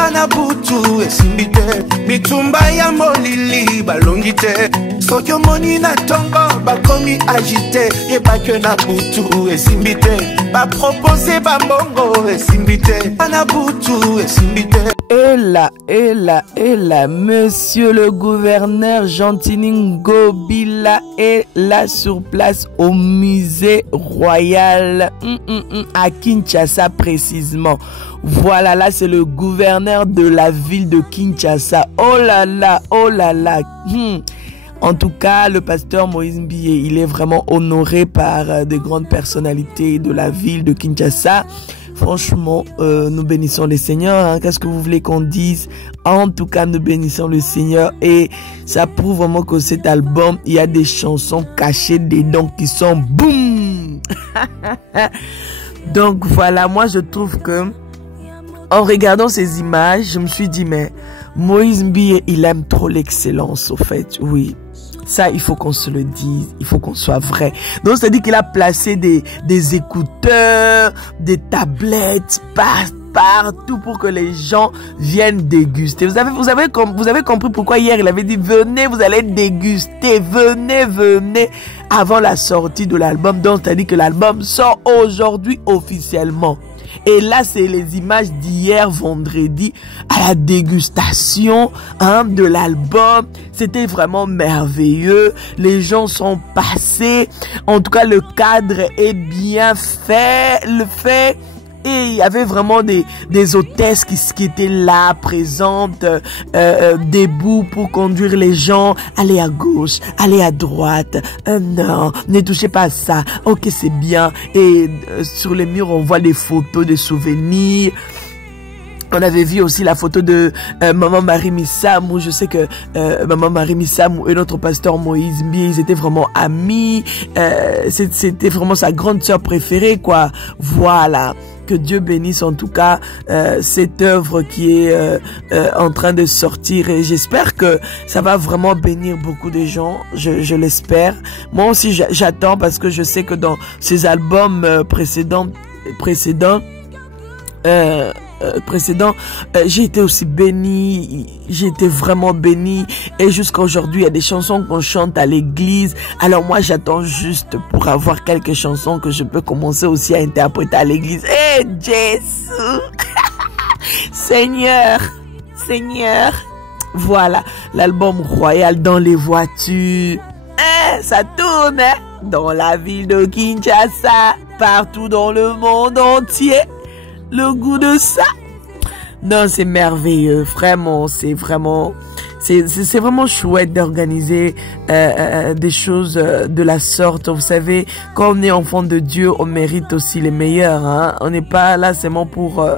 Nga na butu esimbite Mitumba ya molili balongite Sokyo moni na tongo bakomi agite Yebake na butu esimbite Ba propose ba mbongo esimbite Nga na butu esimbite. Et là, monsieur le gouverneur Gentini Ngobila est là sur place au musée royal à Kinshasa précisément. Voilà, là c'est le gouverneur de la ville de Kinshasa. Oh là là. En tout cas, le pasteur Moïse Mbiye, il est vraiment honoré par de grandes personnalités de la ville de Kinshasa. Franchement, nous bénissons le Seigneur. Hein. Qu'est-ce que vous voulez qu'on dise? En tout cas, nous bénissons le Seigneur. Et ça prouve vraiment que cet album, il y a des chansons cachées dedans qui sont boum. Donc voilà, moi je trouve que en regardant ces images, je me suis dit, mais Moïse Mbiye, il aime trop l'excellence au fait, oui. Ça, il faut qu'on se le dise, il faut qu'on soit vrai. Donc, c'est-à-dire qu'il a placé des écouteurs, des tablettes partout pour que les gens viennent déguster. Vous avez compris pourquoi hier il avait dit venez, vous allez déguster, venez avant la sortie de l'album. Donc, c'est-à-dire que l'album sort aujourd'hui officiellement. Et là, c'est les images d'hier, vendredi, à la dégustation de l'album. C'était vraiment merveilleux. Les gens sont passés. En tout cas, le cadre est bien fait. Et il y avait vraiment des hôtesses qui étaient là, présentes, debout pour conduire les gens. Allez à gauche, allez à droite. Non, ne touchez pas à ça. Ok, c'est bien. Et sur les murs, on voit des photos, des souvenirs. On avait vu aussi la photo de Maman Marie Missamou. Je sais que Maman Marie Missamou et notre pasteur Moïse Mbiye, ils étaient vraiment amis. C'était vraiment sa grande sœur préférée, quoi. Voilà. Que Dieu bénisse en tout cas cette œuvre qui est en train de sortir. Et j'espère que ça va vraiment bénir beaucoup de gens. Je l'espère. Moi aussi, j'attends parce que je sais que dans ces albums précédents, j'ai été aussi béni, j'ai été vraiment béni et jusqu'à aujourd'hui il y a des chansons qu'on chante à l'église. Alors moi j'attends juste pour avoir quelques chansons que je peux commencer aussi à interpréter à l'église. Eh Jésus Seigneur, voilà l'album royal dans les voitures. Ça tourne dans la ville de Kinshasa, partout dans le monde entier. Le goût de ça. Non, c'est merveilleux. Vraiment, c'est vraiment chouette d'organiser des choses de la sorte. Vous savez, quand on est enfant de Dieu, on mérite aussi les meilleurs. Hein? On n'est pas là seulement pour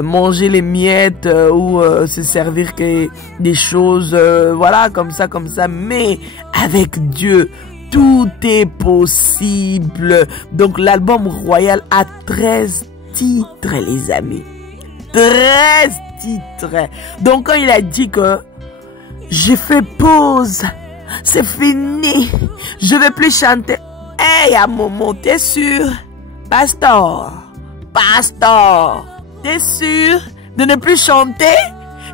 manger les miettes ou se servir que des choses, voilà, comme ça. Mais avec Dieu, tout est possible. Donc, l'album royal a 13 titres, les amis. 13 titres. Donc quand il a dit que j'ai fait pause, c'est fini, je vais plus chanter. Hey, à Momo, t'es sûr? Pasteur, t'es sûr de ne plus chanter?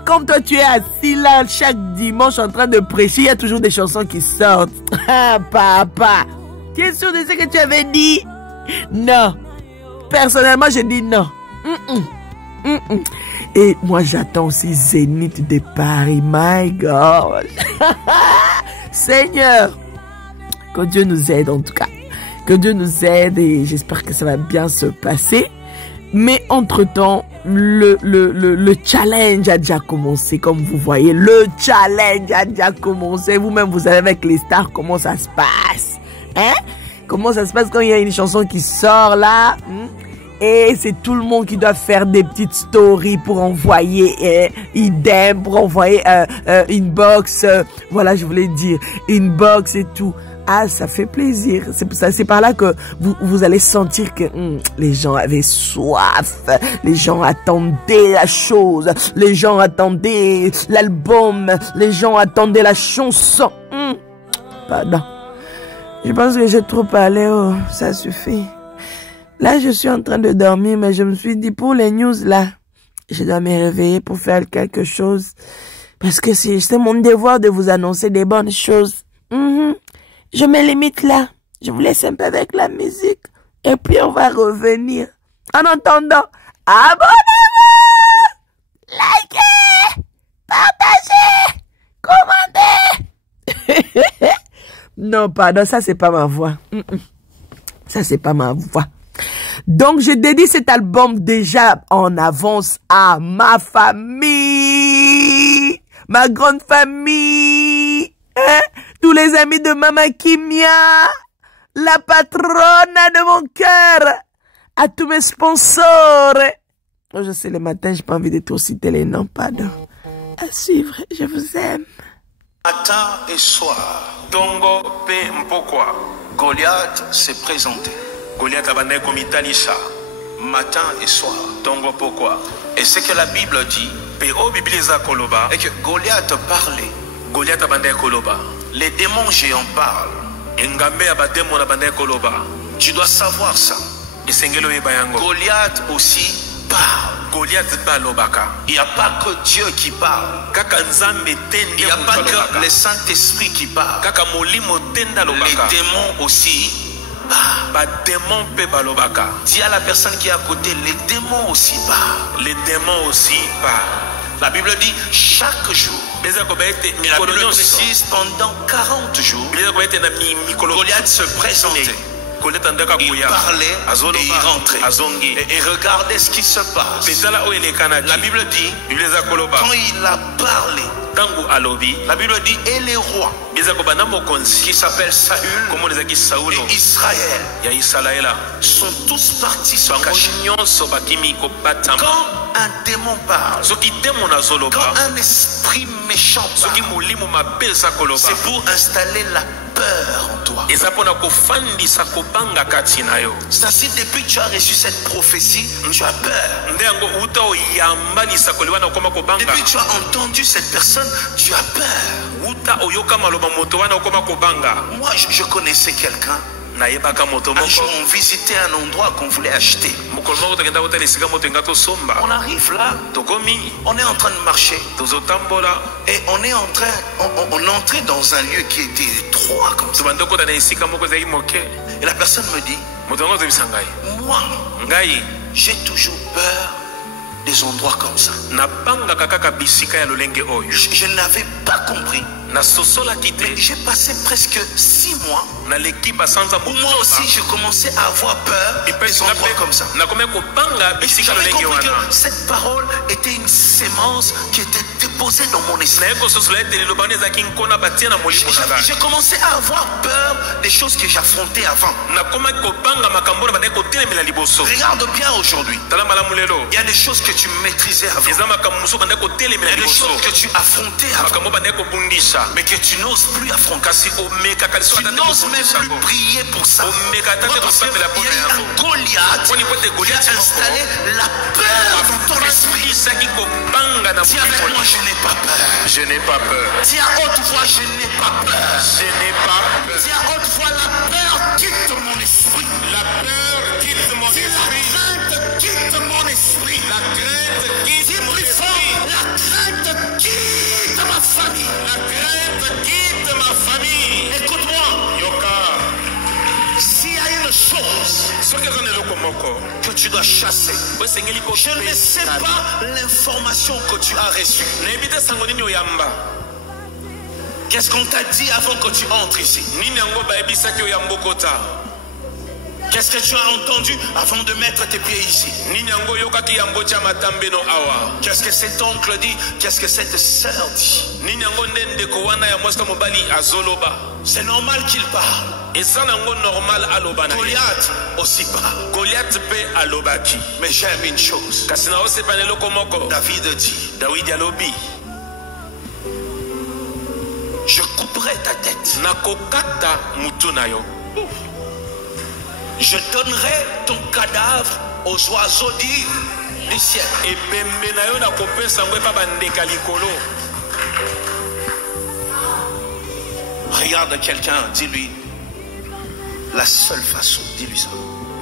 Quand toi tu es assis là chaque dimanche en train de prêcher, il y a toujours des chansons qui sortent. Ah, papa, tu es sûr de ce que tu avais dit? Non. Personnellement, je dis non. Et moi, j'attends aussi Zénith de Paris. My God. Seigneur, que Dieu nous aide en tout cas. Que Dieu nous aide et j'espère que ça va bien se passer. Mais entre-temps, le challenge a déjà commencé, comme vous voyez. Le challenge a déjà commencé. Vous-même, vous savez avec les stars comment ça se passe. Hein? Comment ça se passe quand il y a une chanson qui sort là? Et c'est tout le monde qui doit faire des petites stories pour envoyer idem, pour envoyer inbox. Voilà, je voulais dire inbox et tout. Ah, ça fait plaisir. C'est par là que vous allez sentir que les gens avaient soif. Les gens attendaient la chose. Les gens attendaient l'album. Les gens attendaient la chanson. Pardon. Je pense que j'ai trop parlé. Oh, ça suffit. Là, je suis en train de dormir, mais je me suis dit, pour les news, là, Je dois me réveiller pour faire quelque chose. Parce que c'est mon devoir de vous annoncer des bonnes choses. Je me limite là. Je vous laisse un peu avec la musique. Et puis on va revenir. En attendant, abonnez-vous, likez, partagez, commandez. Non, pardon, ça c'est pas ma voix. Ça c'est pas ma voix. Donc je dédie cet album déjà en avance à ma famille, ma grande famille, hein? Tous les amis de Mama Kimia, la patronne de mon cœur, à tous mes sponsors. Oh, je sais, le matin, j'ai pas envie de trop citer les noms, pardon. À suivre, je vous aime. Matin et soir, Tongo P. Mpokwa, Goliath s'est présenté. Goliath abandonné comme Italisa, matin et soir, Tongo Pokwa. Et c'est que la Bible dit, et que Goliath parlait. Goliath abandonné Koloba. Les démons géants parlent. Tu dois savoir ça. Goliath aussi parle. Il n'y a pas que Dieu qui parle. Il n'y a pas que le Saint-Esprit qui parle. Les démons aussi parlent. Dis à la personne qui est à côté, les démons aussi parlent. Les démons aussi parlent. La Bible dit chaque jour. Et la Bible précise pendant 40 jours. Goliath se présentait. Il parlait et il rentrait. Et regardez ce qui se passe. La Bible dit, quand il a parlé, la Bible dit, et les rois qui s'appellent Saül et Israël sont tous partis se cacher. Quand un démon parle, quand un esprit méchant parle, c'est pour installer la peur en toi. C'est-à-dire depuis que tu as reçu cette prophétie, tu as peur. Depuis que tu as entendu cette personne, tu as peur. Moi, je connaissais quelqu'un. Un jour, on visitait un endroit qu'on voulait acheter. On arrive là, on est en train de marcher. Et on est on entrait dans un lieu qui était étroit comme ça. Et la personne me dit, moi, j'ai toujours peur des endroits comme ça. Je n'avais pas compris. Mais j'ai passé presque 6 mois où moi aussi je commençais à avoir peur des endroits comme ça. J'avais compris que cette parole était une sémence qui était déposée dans mon esprit. J'ai commencé à avoir peur des choses que j'affrontais avant. Regarde bien aujourd'hui. Il y a des choses que tu maîtrisais avant. Il y a des choses que tu affrontais avant, mais que tu n'oses plus affronter. Tu n'oses même plus prier pour ça. Il y a un Goliath qui a installé la peur dans ton esprit. Dis avec moi, je n'ai pas peur. Je n'ai pas peur. Dis à haute voix, je n'ai pas peur. Je n'ai pas peur. Dis à haute voix, la peur quitte mon esprit. La peur quitte mon esprit. La crainte quitte mon esprit. La crainte quitte mon esprit. La crainte quitte ma famille. La crainte quitte ma famille. Écoute-moi. Yoka. S'il y a une chose que tu dois chasser, je ne sais pas l'information que tu as reçue. Qu'est-ce qu'on t'a dit avant que tu entres ici? Qu'est-ce que tu as entendu avant de mettre tes pieds ici? Qu'est-ce que cet oncle dit? Qu'est-ce que cette sœur dit? C'est normal qu'il parle. Goliath aussi parle. Mais j'aime une chose. David dit, je couperai ta tête. Je donnerai ton cadavre aux oiseaux du ciel. Regarde quelqu'un, dis-lui la seule façon, dis-lui ça.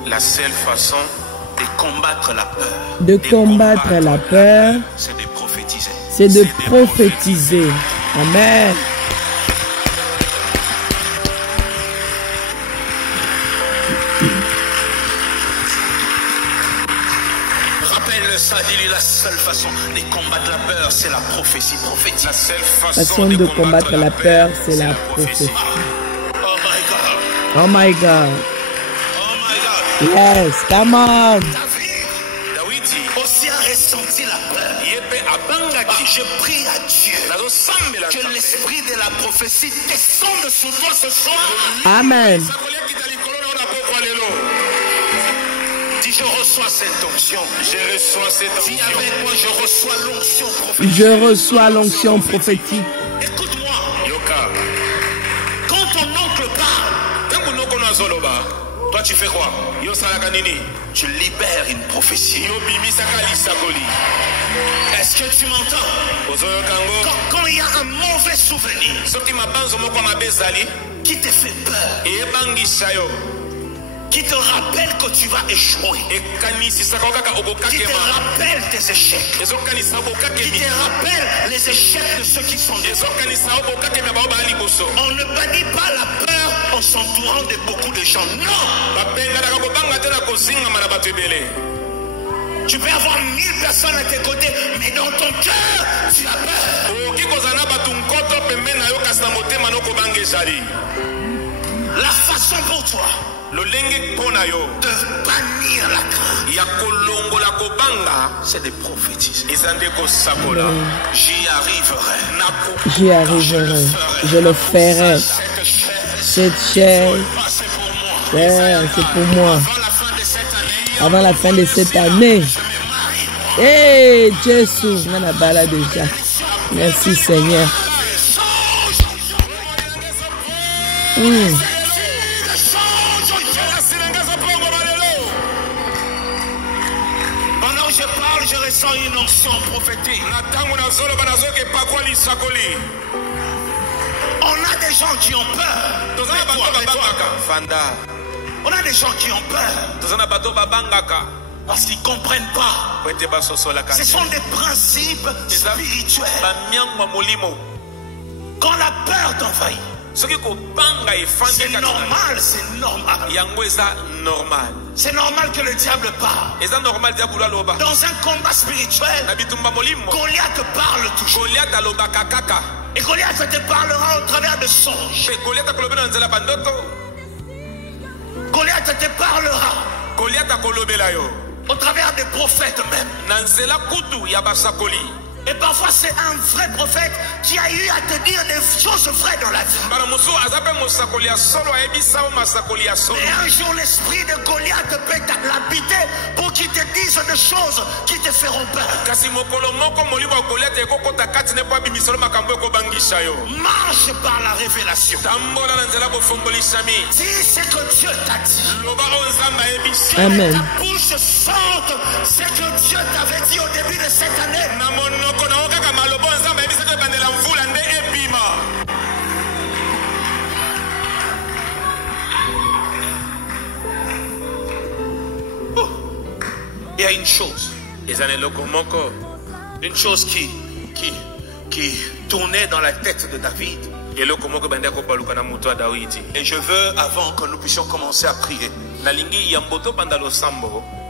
La seule façon de combattre la peur. De combattre la peur, c'est de prophétiser. C'est de prophétiser. Amen. Rappelle ça, dis-lui, la seule façon de combattre la peur, c'est la prophétie. Prophétie. La seule Façon de combattre la peur, c'est la prophétie. Oh my God. Oh my God. Oh my God. Yes, come on. David aussi a ressenti la peur. Je prie à Dieu que l'esprit de la prophétie descende sur toi ce soir. Amen. Dis, je reçois cette onction. Je reçois cette onction. Dis avec moi, je reçois l'onction prophétique. Je reçois l'onction prophétique. Écoute-moi. Yoka. Quand ton oncle parle, toi tu fais quoi? Tu libères une prophétie. Est-ce que tu m'entends? Quand il y a un mauvais souvenir qui te fait peur, qui te rappelle que tu vas échouer, qui te rappelle tes échecs, qui te rappelle les échecs de ceux qui sont devant. On ne bannit pas la peur en s'entourant de beaucoup de gens. Non! Tu peux avoir 1000 personnes à tes côtés, mais dans ton cœur, tu as peur. La façon pour toi de bannir la crainte, c'est de prophétiser. J'y arriverai. J'y arriverai. Je le ferai. Cette chair, c'est pour moi. Avant la fin de cette année. Hey, Jésus, on a balade déjà. Merci Seigneur. Pendant que je parle, je ressens une onction prophétique. On a des gens qui ont peur. On a des gens qui ont peur. Parce qu'ils ne comprennent pas. Ce sont des principes spirituels. Quand la peur t'envahit, c'est normal, c'est normal. C'est normal que le diable parle. Dans un combat spirituel, Goliath parle toujours. Et Goliath te parlera au travers de songes. Goliath te parlera au travers des prophètes même. Et parfois c'est un vrai prophète qui a eu à te dire des choses vraies dans la vie. Et un jour l'esprit de Goliath peut l'habiter pour qu'il te dise des choses qui te feront peur. Marche par la révélation. Dis ce que Dieu t'a dit. Amen. Ta bouche sorte ce que Dieu t'avait dit au début de cette année. Il y a une chose. Une chose qui tournait dans la tête de David. Et je veux, avant que nous puissions commencer à prier,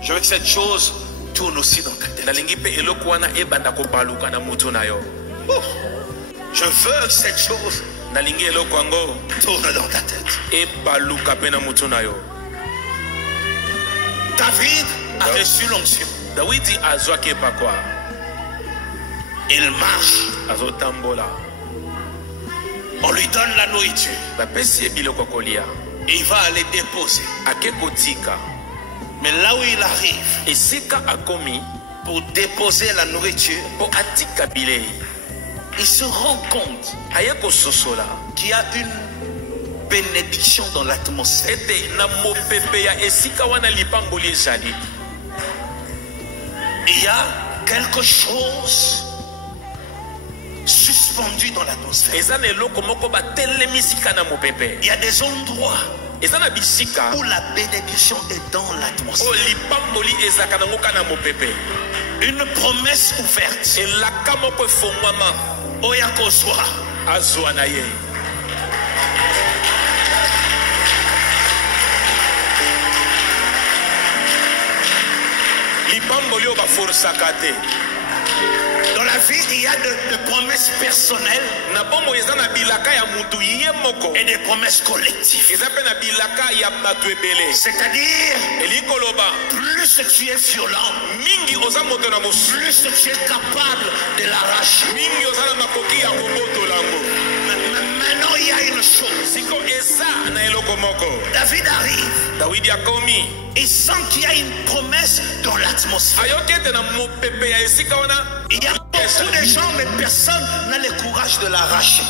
je veux que cette chose tourne aussi dans ta tête. Je veux que cette chose tourne dans ta tête. David a reçu l'onction. Il marche. On lui donne la nourriture. Il va aller déposer. Mais là où il arrive, pour déposer la nourriture, il se rend compte qu'il y a une bénédiction dans l'atmosphère. Il y a quelque chose suspendu dans l'atmosphère. Il y a des endroits où la bénédiction est dans l'atmosphère. Une promesse ouverte. Oyakoswa. Dans la vie, il y a de promesses personnelles et des promesses collectives. C'est-à-dire, plus tu es violent, plus tu es capable de l'arracher. Maintenant, il y a une chose. David arrive. Il sent qu'il y a une promesse dans l'atmosphère. Il y a beaucoup de gens, mais personne n'a le courage de l'arracher.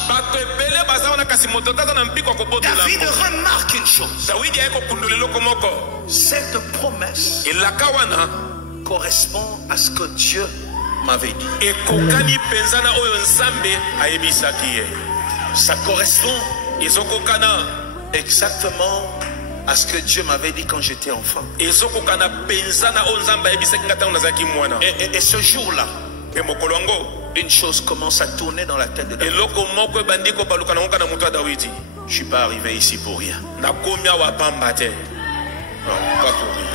David remarque une chose. Cette promesse correspond à ce que Dieu m'avait dit. Ça correspond exactement à ce que Dieu m'avait dit quand j'étais enfant. Et ce jour-là, une chose commence à tourner dans la tête de David. Je ne suis pas arrivé ici pour rien. Non, pas pour rien.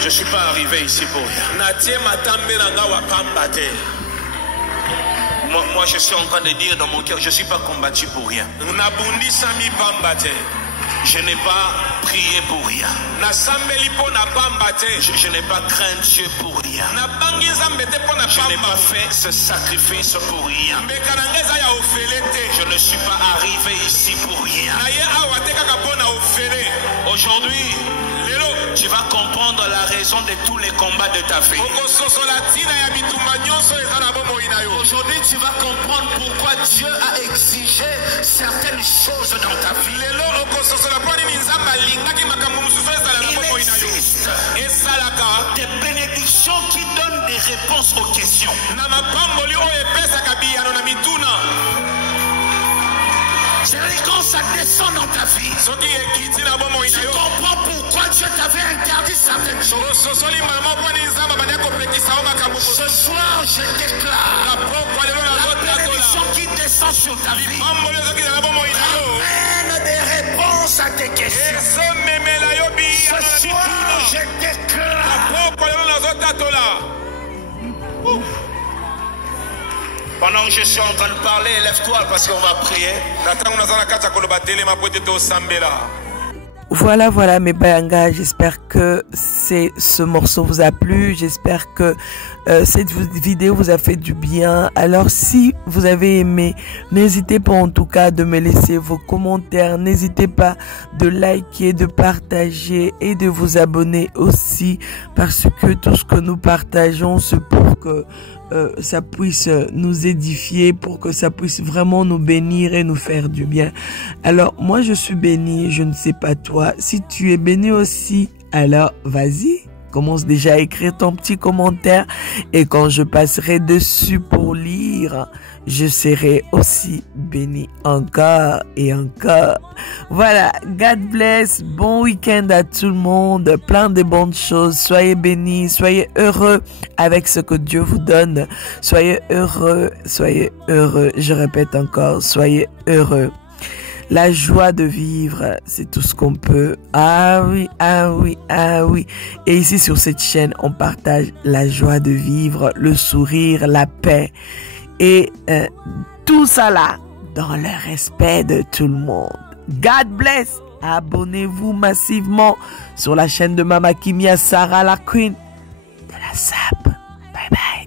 Je suis pas arrivé ici pour rien. Moi, je suis en train de dire dans mon cœur, je ne suis pas combattu pour rien. Je n'ai pas prié pour rien. Je n'ai pas craint Dieu pour rien. Je n'ai pas fait ce sacrifice pour rien. Je ne suis pas arrivé ici pour rien. Aujourd'hui, tu vas comprendre la raison de tous les combats de ta vie. Aujourd'hui, tu vas comprendre pourquoi Dieu a exigé certaines choses dans ta vie. Il existe des bénédictions qui donnent des réponses aux questions. C'est-à-dire quand ça descend dans ta vie, tu comprends pourquoi Dieu t'avait interdit certaines choses. Ce soir, je déclare la bénédiction qui descend sur ta vie amène des réponses à tes questions. Ce soir, je déclare. Pendant que je suis en train de parler, lève-toi parce qu'on va prier. Voilà mes Bayanga, j'espère que ce morceau vous a plu, j'espère que cette vidéo vous a fait du bien. Alors si vous avez aimé, n'hésitez pas en tout cas de me laisser vos commentaires, n'hésitez pas de liker, de partager et de vous abonner aussi, parce que tout ce que nous partageons, c'est pour que ça puisse nous édifier, pour que ça puisse vraiment nous bénir et nous faire du bien. Alors moi je suis béni, je ne sais pas toi, si tu es béni aussi, alors vas-y, commence déjà à écrire ton petit commentaire et quand je passerai dessus pour lire, je serai aussi béni encore et encore. Voilà, God bless, bon week-end à tout le monde, plein de bonnes choses, soyez bénis, soyez heureux avec ce que Dieu vous donne, soyez heureux, je répète encore, soyez heureux. La joie de vivre, c'est tout ce qu'on peut. Ah oui. Et ici sur cette chaîne, on partage la joie de vivre, le sourire, la paix et tout ça là dans le respect de tout le monde. God bless. Abonnez-vous massivement sur la chaîne de Mama Kimia, Sarah la Queen de la SAP. Bye bye.